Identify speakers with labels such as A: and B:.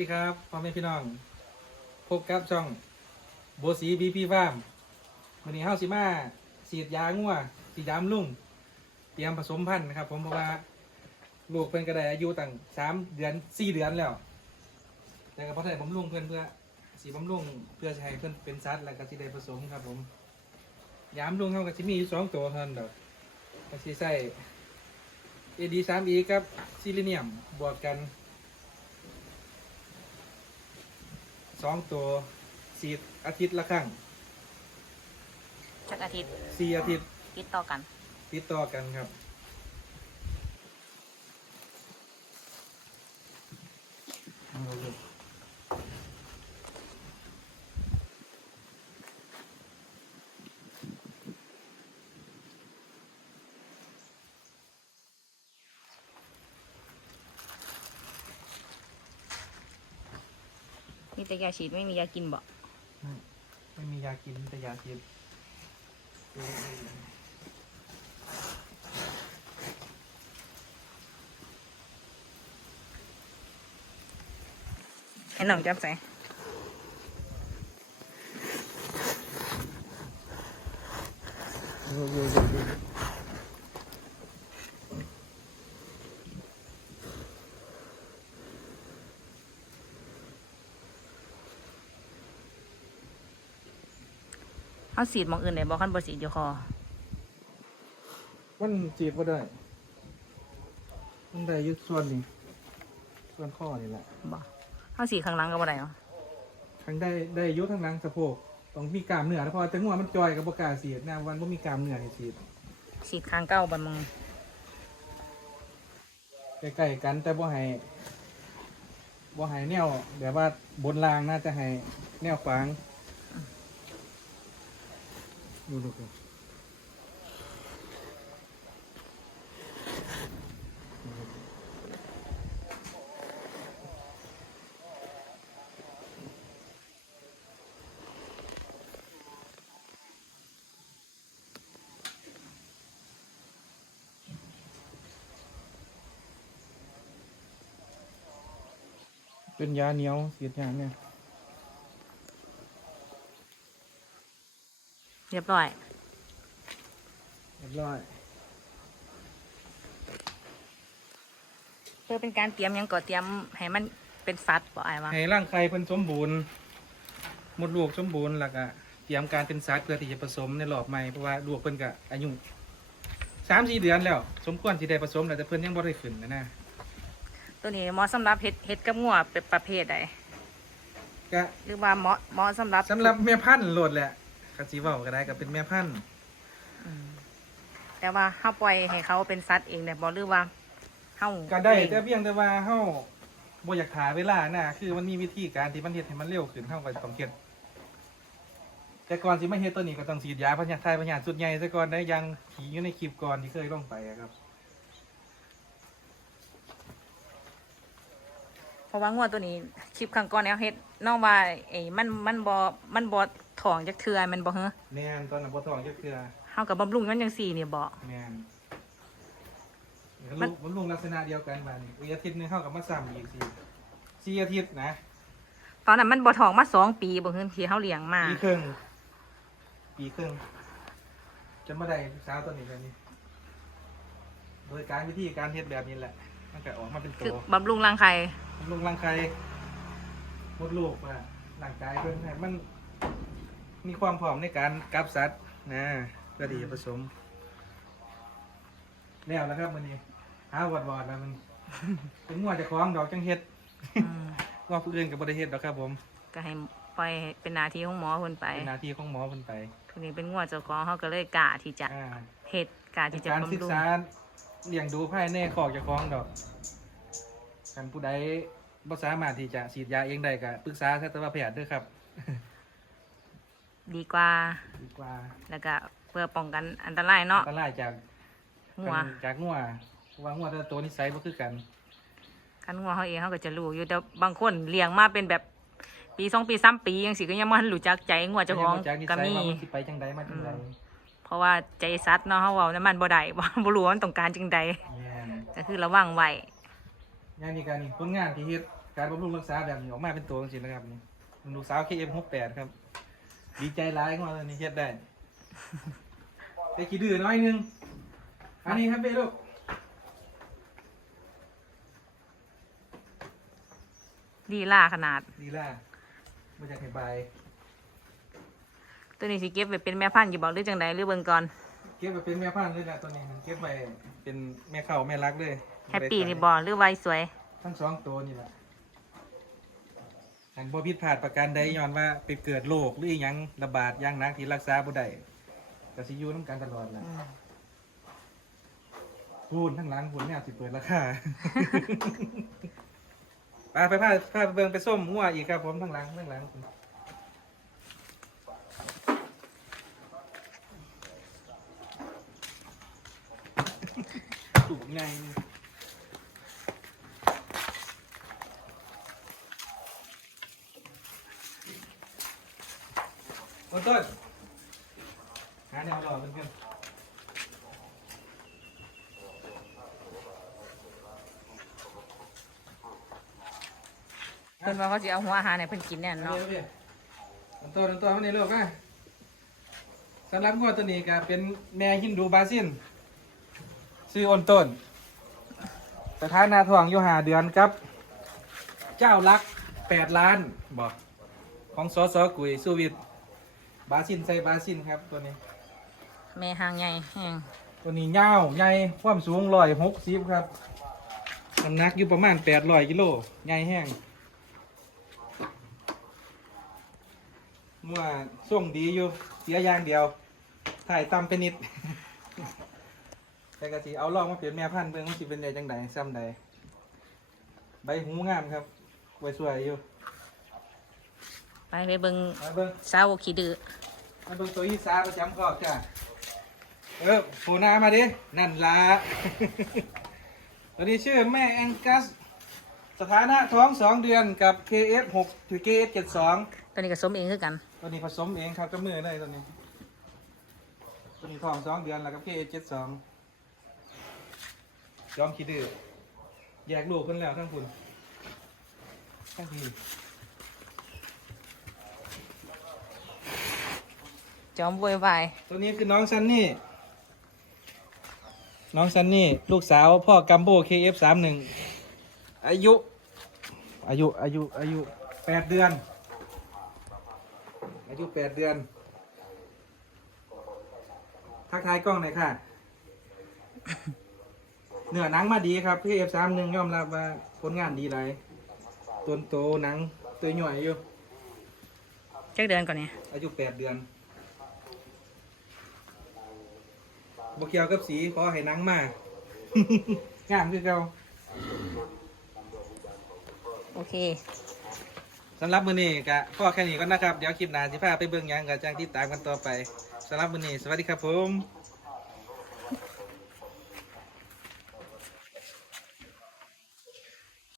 A: สวัสดีครับพ่อแม่พี่น้องพบกับช่องโบสีบีพีฟาร์มวันนี้เฮาสิมาฉีดยางัวฉีดยามลุ่งเตรียมผสมพันธุ์นะครับ ผมเพราะว่าลูกเพิ่นก็ได้อายุตั้งสามเดือนสี่เดือนแล้วแต่ก็พอได้บำรุงเพิ่นเพื่อสีบำรุงเพื่อจะให้เพิ่นเป็นสัตว์แล้วก็สิได้ผสมครับ ผมยามลุ่งเฮาก็สิมีสองตัวเท่านั้นดอกก็สิใส่ AD3E กับซิลิเนียมบวกกัน สองตัวสีดอาทิตย์ละครั้ง
B: สักอาทิตย์
A: สี่อาทิตย์
B: ติดต่อกัน
A: ติดต่อกันครับ
B: มีแต่ยาฉีดไม่มียากินบ่
A: ไม่มียากินแต่ยาฉีด
B: ให้น้องจับใส่ เขาสีดหมองอื่นได้บ่คันบ่สีดอยู่คอ
A: มันจีบก็ได้ มันได้อยุดส่วนนี้ ส่วนข้อนี่แหละ
B: บ่เขาสีดข้างหลังก็บ่ได้เนาะ
A: ทั้งได้ได้อยุทั้งหลังสะโพกต้องมีกล้ามเนื้อแล้วเพอแต่หัวมันจอยกับบกล้าเสียดนะวันว่ามีกล้ามเนื้อให้ฉีด
B: สีดข้างเก้าบันมึง
A: ใกล้ๆกันแต่บ่ให้บ่ให้แนวแบบว่าบนรางน่าจะให้แนวขวาง ดูดูดูเป็นยา เหนียวเสียดยาเนี่ย
B: เรียบร้อย
A: เรียบร้อย
B: เพื่อเป็นการเตรียมหยังก็เตรียมให้มันเป็นสัตว์บ่อายว่า
A: ให้ร่างไข่เพิ่นสมบูรณ์มดลูกสมบูรณ์แล้วก็เตรียมการเป็นสัตว์เพื่อที่จะผสมในรอบใหม่เพราะว่าลูกเพิ่นก็อายุสามสี่เดือนแล้ว สมควรที่ได้ผสมแล้วแต่เพิ่นยังบ่ได้ขึ้นนะนะ
B: ตัวนี้เหมาะสำหรับเฮ็ดเฮ็ดกับงัวเป็นประเภทใด
A: ก็
B: หรือว่าเหมาะเหมาะสำหรับ
A: สำหรับแม่พันธุ์โลดแหละ ก็สิเว้าก็ได้ก็เป็นแม่พันธุ์
B: แต่ว่าเฮาปล่อยให้เขาเป็นสัตว์เองได้บ่หรือว่าเฮา
A: ก็ได้แต่เพียงแต่ว่าเฮาบ่อยากถ่าเวลานะคือมันมีวิธีการที่มันเฮ็ดให้มันเร็วขึ้นเฮาก็ต้องเฮ็ดแต่ก่อนสิมาเฮ็ดตัวนี้ก็ต้องฉีดยาพยาธิไทยพยาธิสุดใหญ่ซะก่อนได้ยังขี่อยู่ในคลิปก่อนที่เคยลงไปครับ
B: เพราะว่างัวตัวนี้คลิปครั้งก่อนแนวเฮ็ดน้องว่าไอ้มันมันบ่มันบ่ ทองจักเทื่อแมันบ่เฮ้อ
A: แม่นตอนนั้นบ่ท้องจักเทื่อ
B: เฮาก็บบำรุงมันจังซี่นี่บ่
A: แม่น
B: มั
A: มันนลุงลักษณะเดียวกันบัดนี้อีกอาทิตย์หนึงเฮาก็มาซ้ำอีกสี่สี่อาทิตย์นะ
B: ตอนนั้นมันบ่ทองมาสองปีบ่เฮ้อที่เฮาเลี้ยงมา
A: ปีครึ่งปีครึ่งจะมาได้สาวตัวนี้แบบนี้ โดยการวิธีการเฮ็ดแบบนี้แหละมันก็ออกมาเป็นตั
B: คือบำรุงรังไข่
A: ลุงรังไข่มดลูกว่าร่างกายเพิ่นให้มัน มีความพร้อมในการกับสัตว์นะเพื่อดีผสม แล้วแล้วครับมันนี้หาวอดวอดๆแล้วมัน เป็นงัวเจะคล้าของดอกจังเฮ็ด
B: อืม
A: งัวผู้อื่นกับ่ได้เฮ็ดดอกครับผม
B: ก็ให้ปล่อยให้เป็นหน้าที่ของหมอเพิ่นไป
A: เป็นหน้าที่ของหมอเพิ่นไป
B: ทีนี้เป็นงัวเจ้าของเฮาก็เลยกล้าที่จะ
A: อ่า
B: เฮ็ดกล้าที่จะ
A: การศึ
B: บำ
A: ก
B: รุง
A: ษาเลี้ยงดูภายในคอกเจะคล้าของดอกกันผู้ใดบ่สามารถที่จะฉีดยาเองได้ก็ปรึกษาสัตวแพทย์ด้วยครับ
B: ดีกว่า
A: ดีกว่า
B: แล้วก็เพื่อป้องกันอันตรายเนาะ
A: อันตรายจาก
B: งัว
A: จากงัวเพราะว่างัวแต่ละตัวนิสัยบ่คือกัน
B: คันงัวเขาเองเขาก็จะรู้อยู่แต่บางคนเลี้ยงมาเป็นแบบปีสองปีสามปียังสิก็ยังบ่ทันรู้จักใจงัวเจ้าของ
A: จากนิ
B: ก็
A: สัย
B: มี
A: ว่ามันสิไปจังใดมาจังใด
B: อืมเพราะว่าใจสัตว์เนาะเขาเว้าน้ำมันบ่ได้บ่รู้ว่ามันต้องการจังใด
A: แม่น
B: ก็คือระวังไว้
A: งานนี้การนี่ผลงานที่เฮ็ดการบำรุงรักษาแบบนี้ออกมาเป็นตัวจริงๆนะครับนี่ลูกสาว KM68 ครับ ดีใจร้ายมากเลยนี่เฮ็ดได้แต่ขี้ดื้อน้อยนึง อันนี้ครับเบ้ลูก
B: ดีล่าขนาด
A: ดีล่ามาจากไหนใบาย
B: ตัวนี้สิเก็บไว้เป็นแม่พันธุ์อยู่บ่หรือจังใดหรือเบิ่งก่อน
A: เก็บไปเป็นแม่พันธุ์เลยนะตัวนี้เก็บไปเป็นแม่เข้าแม่รักเลย
B: แฮปปี้นี่บ่หรือไว้สวย
A: ทั้งสองตัวนี่แหละ อันบ่ผิดพลาดประการใดย้อนว่าไปเกิดโรคหรืออหยังระบาดอย่างหนักที่รักษาบ่ได้ก็สิอยู่นํกันตลอดแหละ
B: อืม
A: พูนทั้งหลังพูนเนี่ยสิเปิดราคา ไปไปพาพาไปเบิ่งไปส้มงัวอีกครับผมทั้งหลังทั้งหลังคุณถูกไง โอ้ต้นหาแนวหล่อเพื่อนๆ
B: เพิ่นว่าเขาสิเอาหัวอาหารให้เพิ่นกินแน่น
A: เนาะ
B: เนาะ
A: มันตัวมันตัวมันในโลกนะสำหรับงวดตัวนี้ก็เป็นแม่ฮินดูบราซิลซื้อโอนต้นสถานะทองอยู่หาเดือนครับ เจ้ารักแปดล้านบอกของสอสอกุยสูวิต บราซิลใส่บราซิลครับตัวนี้
B: แม่หางใหญ่แฮง
A: ตัวนี้ยาวใหญ่ความสูงร้อยหกสิบครับน้ำหนักอยู่ประมาณแปดร้อยกิโลใหญ่แห้งเมื่อส่งดีอยู่เสียอย่างเดียว ถ่ายต่ำไปนิด แต่กะสิเอาลองมาเปลี่ยนแม่พันธุ์เบิ่งว่าสิเป็นใดจังใดซ้ำใดใบหูงามครับไว้สวยอยู่
B: ไปไปเบิ่ง
A: มาเบิ่ง
B: สาวกขี้ดื้อ
A: มาเบิ่งตัวอีสาประจำครอบจ้ะเออโผล่หน้ามาดิ นั่นละตัวนี้ชื่อแม่แองกัส สถานะท้องสองเดือนกับ KF 6ถึง KF 72
B: ตัวนี้ก็สมเองคือกัน
A: ตัวนี้ผสมเองครับกับมือเลยตัวนี้ ตัวนี้ท้องสองเดือนแล้วกับ KF 72ยอมคิดดื้อแยกลูกกันแล้วทั้งคุณทั้งที
B: จอมโวยวาย
A: ตัวนี้คือน้องซันนี่ น้องซันนี่ ลูกสาวพ่อกัมโบ KF31 อายุ อายุ อายุ อายุแปดเดือน อายุแปดเดือน ทักทายกล้องหน่อยค่ะ เนื้อหนังมาดีครับ KF31 ยอมรับว่าผลงานดีหลายต้นโตหนัง ตัวหน่อยอยู่
B: จักเดือนก่อนนี่
A: อายุแปดเดือน บกเกี่ยวกับสีขอให้หนังมางามคือเก่า
B: โอเค
A: สำหรับมื้อนี้ก็พอแค่นี้ก็นะครับ เดี๋ยวคลิปหน้าสิพาไปเบิ่งหยังกับจ้างที่ตามกันต่อไปสำหรับมื้อนี้สวัสดีครับผม